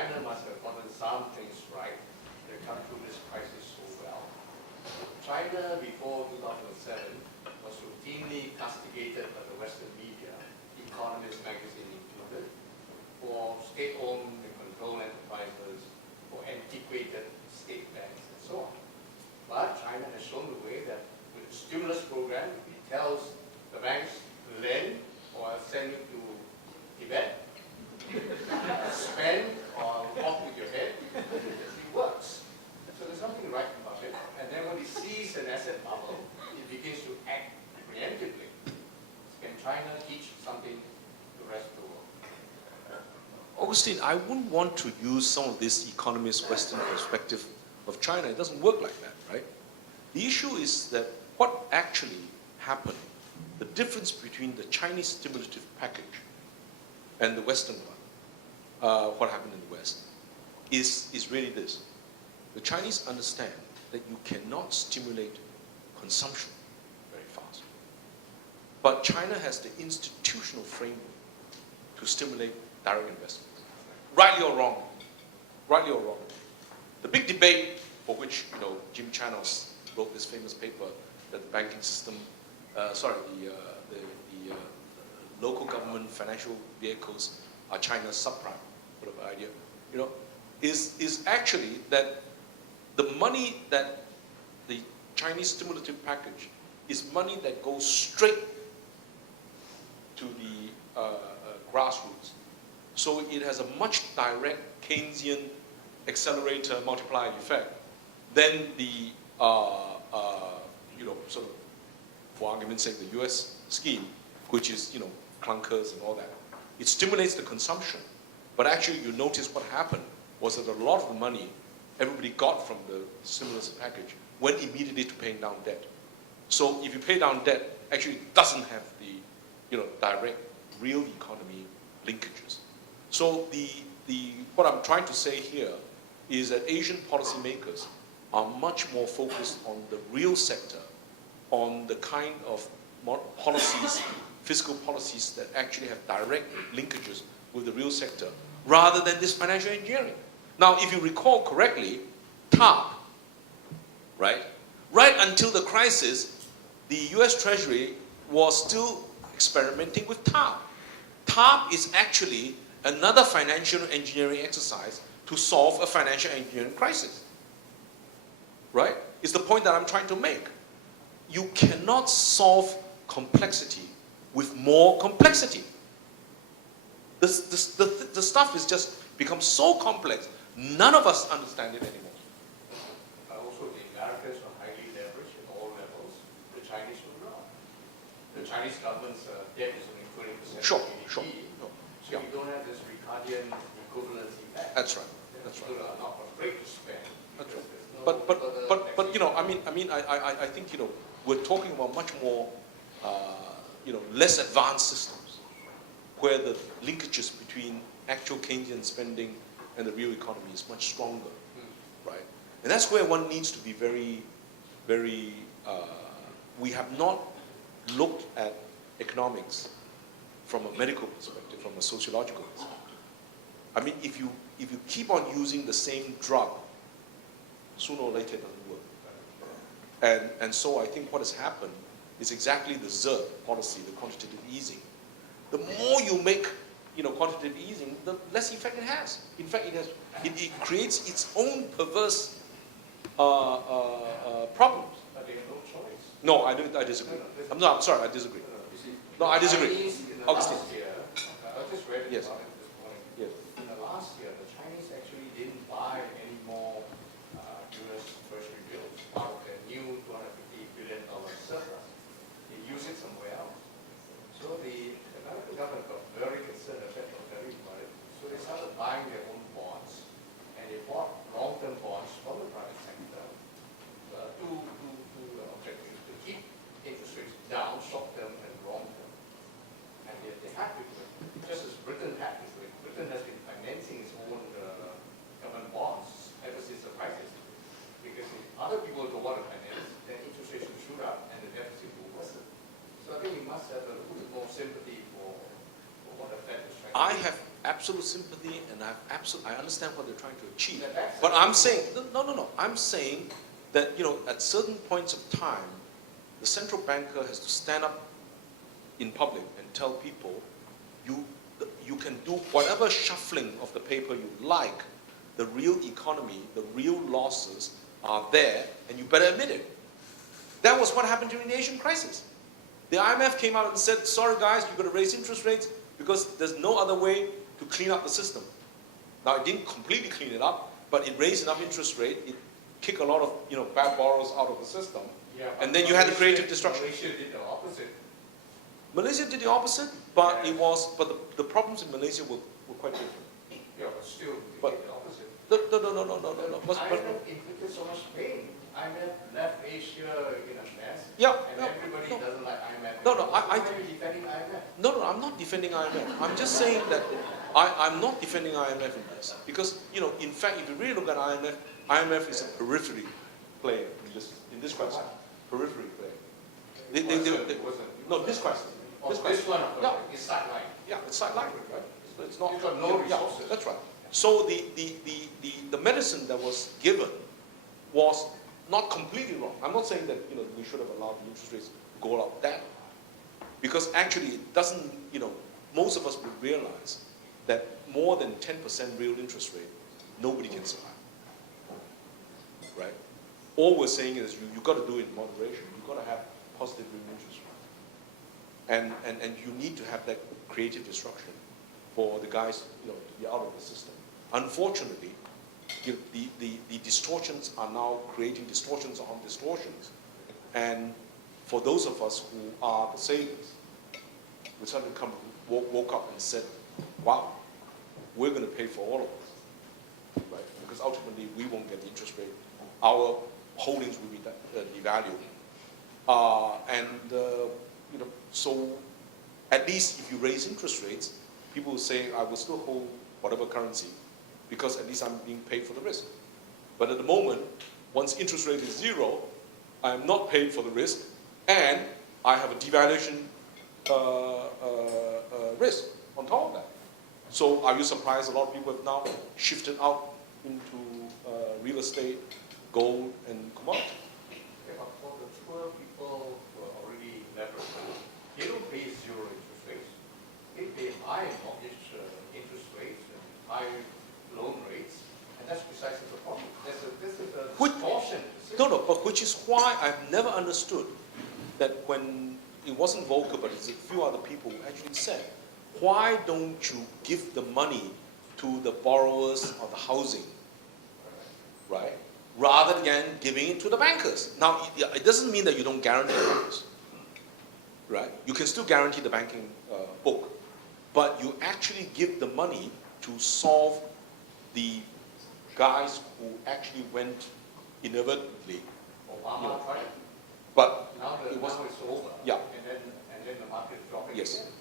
China must have gotten some things right. They come through this crisis so well. China, before 2007, was routinely castigated by the Western media, Economist magazine included, for state-owned and controlled enterprises, for antiquated state banks, and so on. But China has shown the way that with the stimulus program, it tells the banks to lend or send you to Tibet, spend or walk with your head, it works. So there's something right about it. And then when it sees an asset bubble, it begins to act preemptively. Can China teach something to the rest of the world? Augustine, I wouldn't want to use some of this economist Western perspective of China. It doesn't work like that, right? The issue is that what actually happened, the difference between the Chinese stimulative package and the Western one, what happened in the West, is really this. The Chinese understand that you cannot stimulate consumption very fast. But China has the institutional framework to stimulate direct investment. Rightly or wrong. Rightly or wrong. The big debate for which, Jim Chanos wrote this famous paper that the banking system, the local government financial vehicles are China's subprime, sort of idea, is actually that the money that the Chinese stimulative package is money that goes straight to the grassroots. So it has a much direct Keynesian accelerator multiplier effect than the, sort of, for argument's sake, the US scheme, which is, clunkers and all that. It stimulates the consumption, but actually you notice what happened was that a lot of the money everybody got from the stimulus package went immediately to paying down debt. So if you pay down debt, actually it doesn't have the, direct real economy linkages. So what I'm trying to say here is that Asian policymakers are much more focused on the real sector, on the kind of policies, fiscal policies that actually have direct linkages with the real sector, rather than this financial engineering. Now, if you recall correctly, TARP, right? Right until the crisis, the US Treasury was still experimenting with TARP. TARP is actually another financial engineering exercise to solve a financial engineering crisis. Right? It's the point that I'm trying to make. You cannot solve complexity with more complexity. The stuff is just become so complex, none of us understand it anymore. Also, the Americans are highly leveraged at all levels. The Chinese were not. The Chinese government's debt is only 20% Sure, of GDP. sure. So you don't have this Ricardian equivalency back. That's right. That's right. People are not afraid to spend. That's right. But I think we're talking about much more less advanced systems where the linkages between actual Keynesian spending and the real economy is much stronger, right? And that's where one needs to be very, very. We have not looked at economics from a medical perspective, from a sociological perspective. I mean, if you keep on using the same drug, sooner or later it doesn't work. And so I think what has happened is exactly the ZERP policy, the quantitative easing. The more you make, quantitative easing, the less effect it has. In fact, it creates its own perverse problems. But they have no choice. No, I disagree. I'm sorry, I disagree. No, I disagree. Augustine. I just read Yes. about it this morning. Yes. In the last year, the Chinese actually didn't buy any more US Treasury bills, part of their new $250 billion surplus. They use it somewhere else. So the American government got very concerned, the Fed got very worried. So they started buying their own bonds, and they bought long-term bonds from the private sector to objectives to keep interest rates down, short-term and long-term. And they had to do it, just as Britain had to do it. Britain has been financing its own absolute sympathy and I understand what they're trying to achieve. Yeah, that's But I'm saying, no. I'm saying that, at certain points of time, the central banker has to stand up in public and tell people, you can do whatever shuffling of the paper you like. The real economy, the real losses are there, and you better admit it. That was what happened during the Asian crisis. The IMF came out and said, sorry guys, you've got to raise interest rates because there's no other way to clean up the system. Now, it didn't completely clean it up, but it raised enough interest rate, it kicked a lot of bad borrowers out of the system. Yeah, and then you had the creative destruction. Malaysia did the opposite. Malaysia did the opposite, but the problems in Malaysia were quite different. Yeah, but still, they But- did the opposite. No. IMF inflicted so much pain. IMF left Asia in a mess. Yeah, And everybody doesn't like IMF. No, Why are you defending IMF? No, I'm not defending IMF. I'm just saying that I'm not defending IMF in this. Because, in fact, if you really look at IMF is a periphery player in this crisis. Periphery player. No, this crisis. This one, Yeah. is sideline. Yeah, it's sidelined, right? It's not. It's got no resources. Yeah, that's right. So the medicine that was given was not completely wrong. I'm not saying that we should have allowed the interest rates to go up that, because actually it doesn't. Most of us would realize that more than 10% real interest rate, nobody can survive. Right? All we're saying is you got to do it in moderation. You got to have positive real interest rate, and you need to have that creative destruction for the guys to be out of the system. Unfortunately, the distortions are now creating distortions on distortions. And for those of us who are the savers, we suddenly woke up and said, wow, we're going to pay for all of this, right? Because ultimately we won't get the interest rate. Our holdings will be devalued. So at least if you raise interest rates, people will say, I will still hold whatever currency, because at least I'm being paid for the risk. But at the moment, once interest rate is zero, I am not paid for the risk, and I have a devaluation risk on top of that. So are you surprised a lot of people have now shifted out into real estate, gold, and commodity? Okay, but for the poor people who are already leveraged, they don't pay zero interest rates. They pay high mortgage interest rates and high loan rates, and that's precisely the problem. This is a distortion. No, but which is why I've never understood that when it wasn't Volcker, but it's a few other people who actually said, why don't you give the money to the borrowers of the housing, right? Rather than giving it to the bankers. Now, it doesn't mean that you don't guarantee the bankers, right? You can still guarantee the banking book, but you actually give the money to solve the guys who actually went inadvertently. Obama tried. But Now it's over. Yeah. And then the market is dropping. Yes. Again.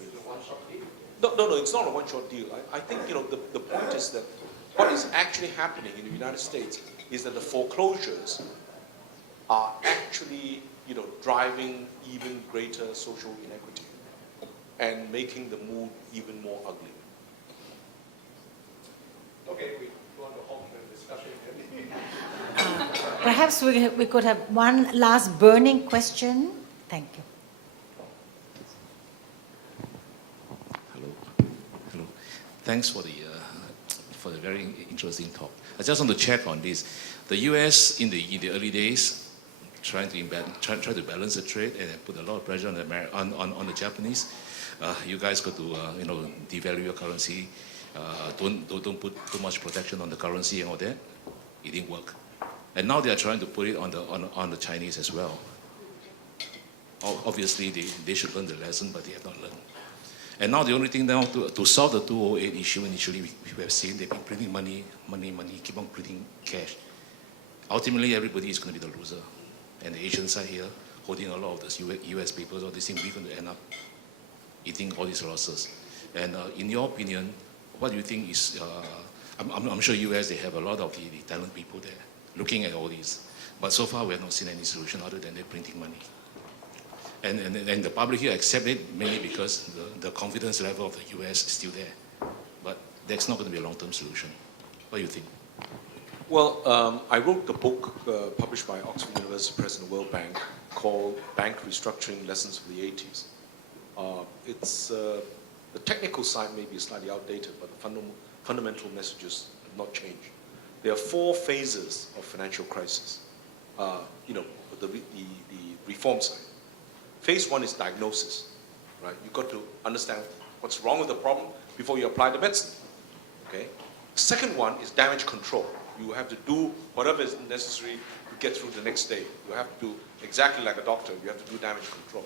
It's a one-shot deal. No, it's not a one-shot deal. I think, the point is that what is actually happening in the United States is that the foreclosures are actually, driving even greater social inequity and making the mood even more ugly. Okay, we go on to hold the discussion. Perhaps we could have one last burning question. Thank you. Hello. Thanks for the very interesting talk. I just want to check on this. The U.S. in the early days try to balance the trade and put a lot of pressure on the Japanese. You guys got to devalue your currency. Don't put too much protection on the currency and all that. It didn't work. And now they are trying to put it on the Chinese as well. Obviously, they should learn the lesson, but they have not learned. And now the only thing now to solve the 2008 issue, initially we have seen they've been printing money, keep on printing cash. Ultimately, everybody is going to be the loser. And the Asian side here, holding a lot of those US papers, all these things, we're going to end up eating all these losses. And in your opinion, what do you think is, I'm sure US, they have a lot of the talent people there looking at all these. But so far, we have not seen any solution other than they're printing money. And the public here accept it mainly because the confidence level of the US is still there. that's not going to be a long-term solution. What do you think? Well, I wrote the book published by Oxford University Press and the World Bank called Bank Restructuring Lessons from the 80s. The technical side may be slightly outdated, but the fundamental messages have not changed. There are 4 phases of financial crisis. The reform side. Phase 1 is diagnosis, right? You've got to understand what's wrong with the problem before you apply the medicine, okay? Second one is damage control. You have to do whatever is necessary to get through the next day. You have to do exactly like a doctor. You have to do damage control.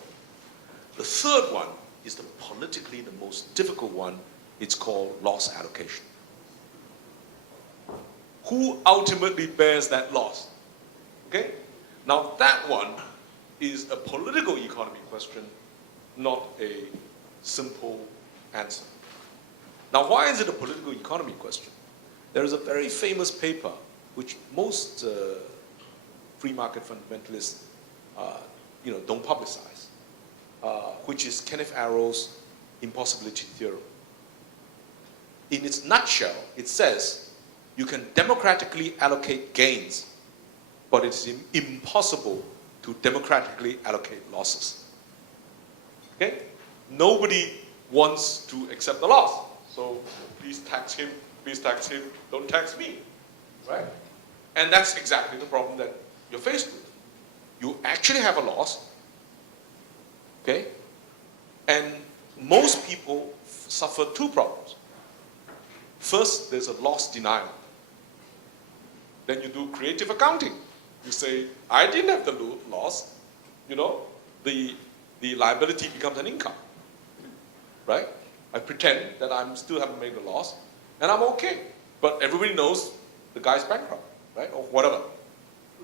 The third one is politically the most difficult one. It's called loss allocation. Who ultimately bears that loss? Okay? Now that one is a political economy question, not a simple answer. Now why is it a political economy question? There is a very famous paper which most free market fundamentalists don't publicize, which is Kenneth Arrow's impossibility theorem. In its nutshell, it says you can democratically allocate gains, but it's impossible to democratically allocate losses. Okay? Nobody wants to accept the loss. So please tax him, don't tax me, right? And that's exactly the problem that you're faced with. You actually have a loss, okay? And most people suffer 2 problems. First, there's a loss denial. Then you do creative accounting. You say, I didn't have the loss, the liability becomes an income, right? I pretend that I still haven't made a loss, and I'm okay. But everybody knows the guy's bankrupt, right? Or whatever.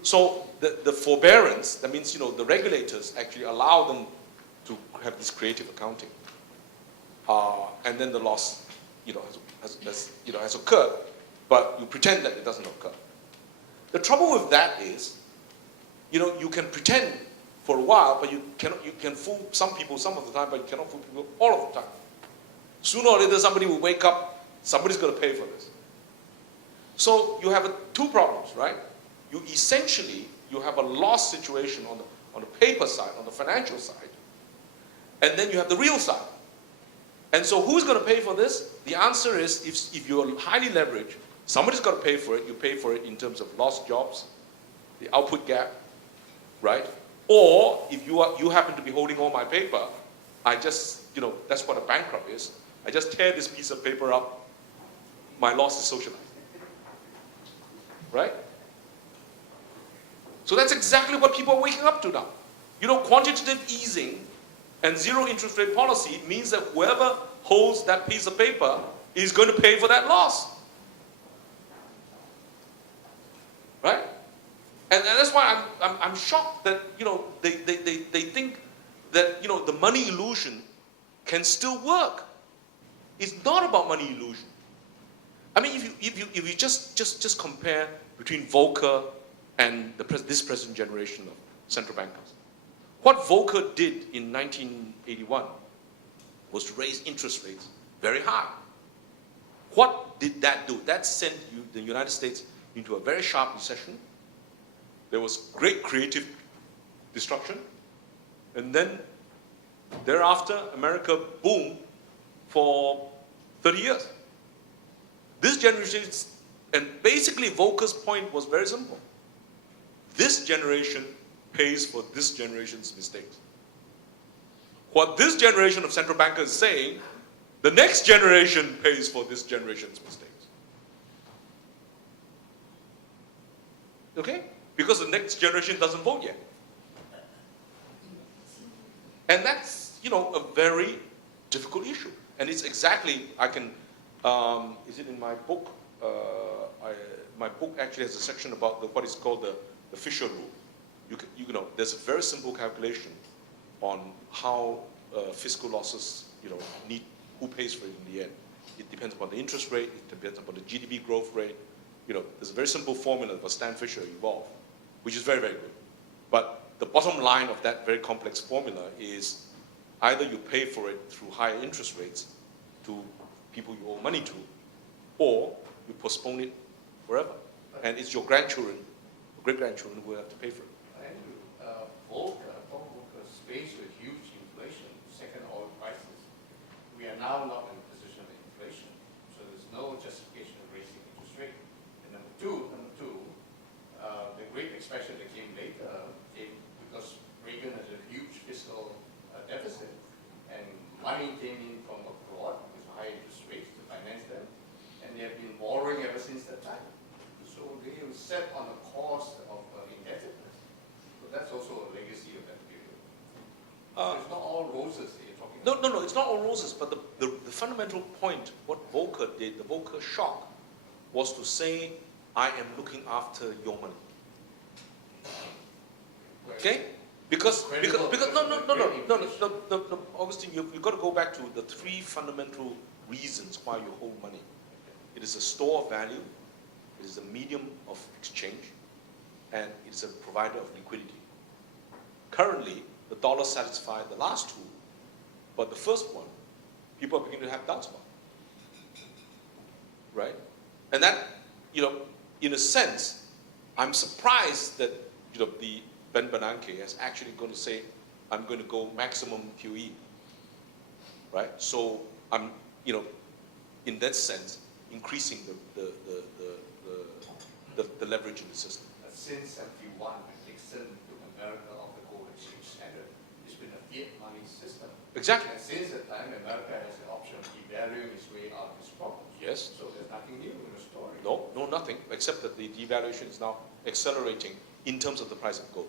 So the forbearance, that means, the regulators actually allow them to have this creative accounting. And then the loss, has occurred, but you pretend that it doesn't occur. The trouble with that is, you can pretend for a while, but you can fool some people some of the time, but you cannot fool people all of the time. Sooner or later, somebody will wake up, somebody's going to pay for this. So you have 2 problems, right? You have a loss situation on the paper side, on the financial side, and then you have the real side. And so who's going to pay for this? The answer is, if you're highly leveraged, somebody's got to pay for it. You pay for it in terms of lost jobs, the output gap, right? Or if you happen to be holding all my paper, I just, that's what a bankrupt is. I just tear this piece of paper up, my loss is socialized, right? So that's exactly what people are waking up to now. Quantitative easing and zero interest rate policy means that whoever holds that piece of paper is going to pay for that loss. Right? And that's why I'm shocked that, they think that, the money illusion can still work. It's not about money illusion. I mean, if you just compare between Volcker and this present generation of central bankers. What Volcker did in 1981 was to raise interest rates very high. What did that do? That sent the United States into a very sharp recession. There was great creative destruction. And then thereafter, America boomed for 30 years. This generation, and basically Volcker's point was very simple. This generation pays for this generation's mistakes. What this generation of central bankers is saying, the next generation pays for this generation's mistakes. Okay? Because the next generation doesn't vote yet. And that's, a very difficult issue. And it's exactly, is it in my book? My book actually has a section about what is called the Fisher rule. There's a very simple calculation on how fiscal losses, who pays for it in the end. It depends upon the interest rate, it depends upon the GDP growth rate. There's a very simple formula that Stan Fisher evolved, which is very, very good. But the bottom line of that very complex formula is either you pay for it through higher interest rates to people you owe money to, or you postpone it forever. And it's your grandchildren, great-grandchildren who will have to pay for it. Volcker is faced with huge inflation, second oil prices. We are now not in a position of inflation, so there's no justification of raising interest rate. And number two, the great expansion that came later came because Reagan has a huge fiscal deficit, and money came in from abroad with high interest rates to finance them, and they have been borrowing ever since that time. So they were set on the cost of indebtedness. So that's also a legacy of that period. So it's not all roses that you're talking about. No, it's not all roses, but the fundamental point, what Volcker did, the Volcker shock, was to say, I am looking after your money. Okay? Because no, Augustine, you've got to go back to the three fundamental reasons why you hold money. It is a store of value, it is a medium of exchange, and it is a provider of liquidity. Currently, the dollar satisfies the last two, but the first one, people are beginning to have doubts about. Right? And that, in a sense, I'm surprised that, the Ben Bernanke is actually going to say, I'm going to go maximum QE. Right? So I'm, in that sense, increasing the leverage in the system. Since 71, when Nixon took America off the gold exchange standard, it's been a fiat money system. Exactly. And since that time, America has the option of devaluing its way out of its problems. Yes. So there's nothing new in the story. No, nothing, except that the devaluation is now accelerating in terms of the price of gold.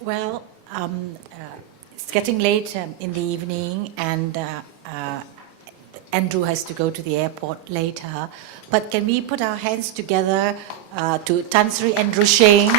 Well, it's getting late in the evening, and Andrew has to go to the airport later. But can we put our hands together to Tan Sri Andrew Sheng?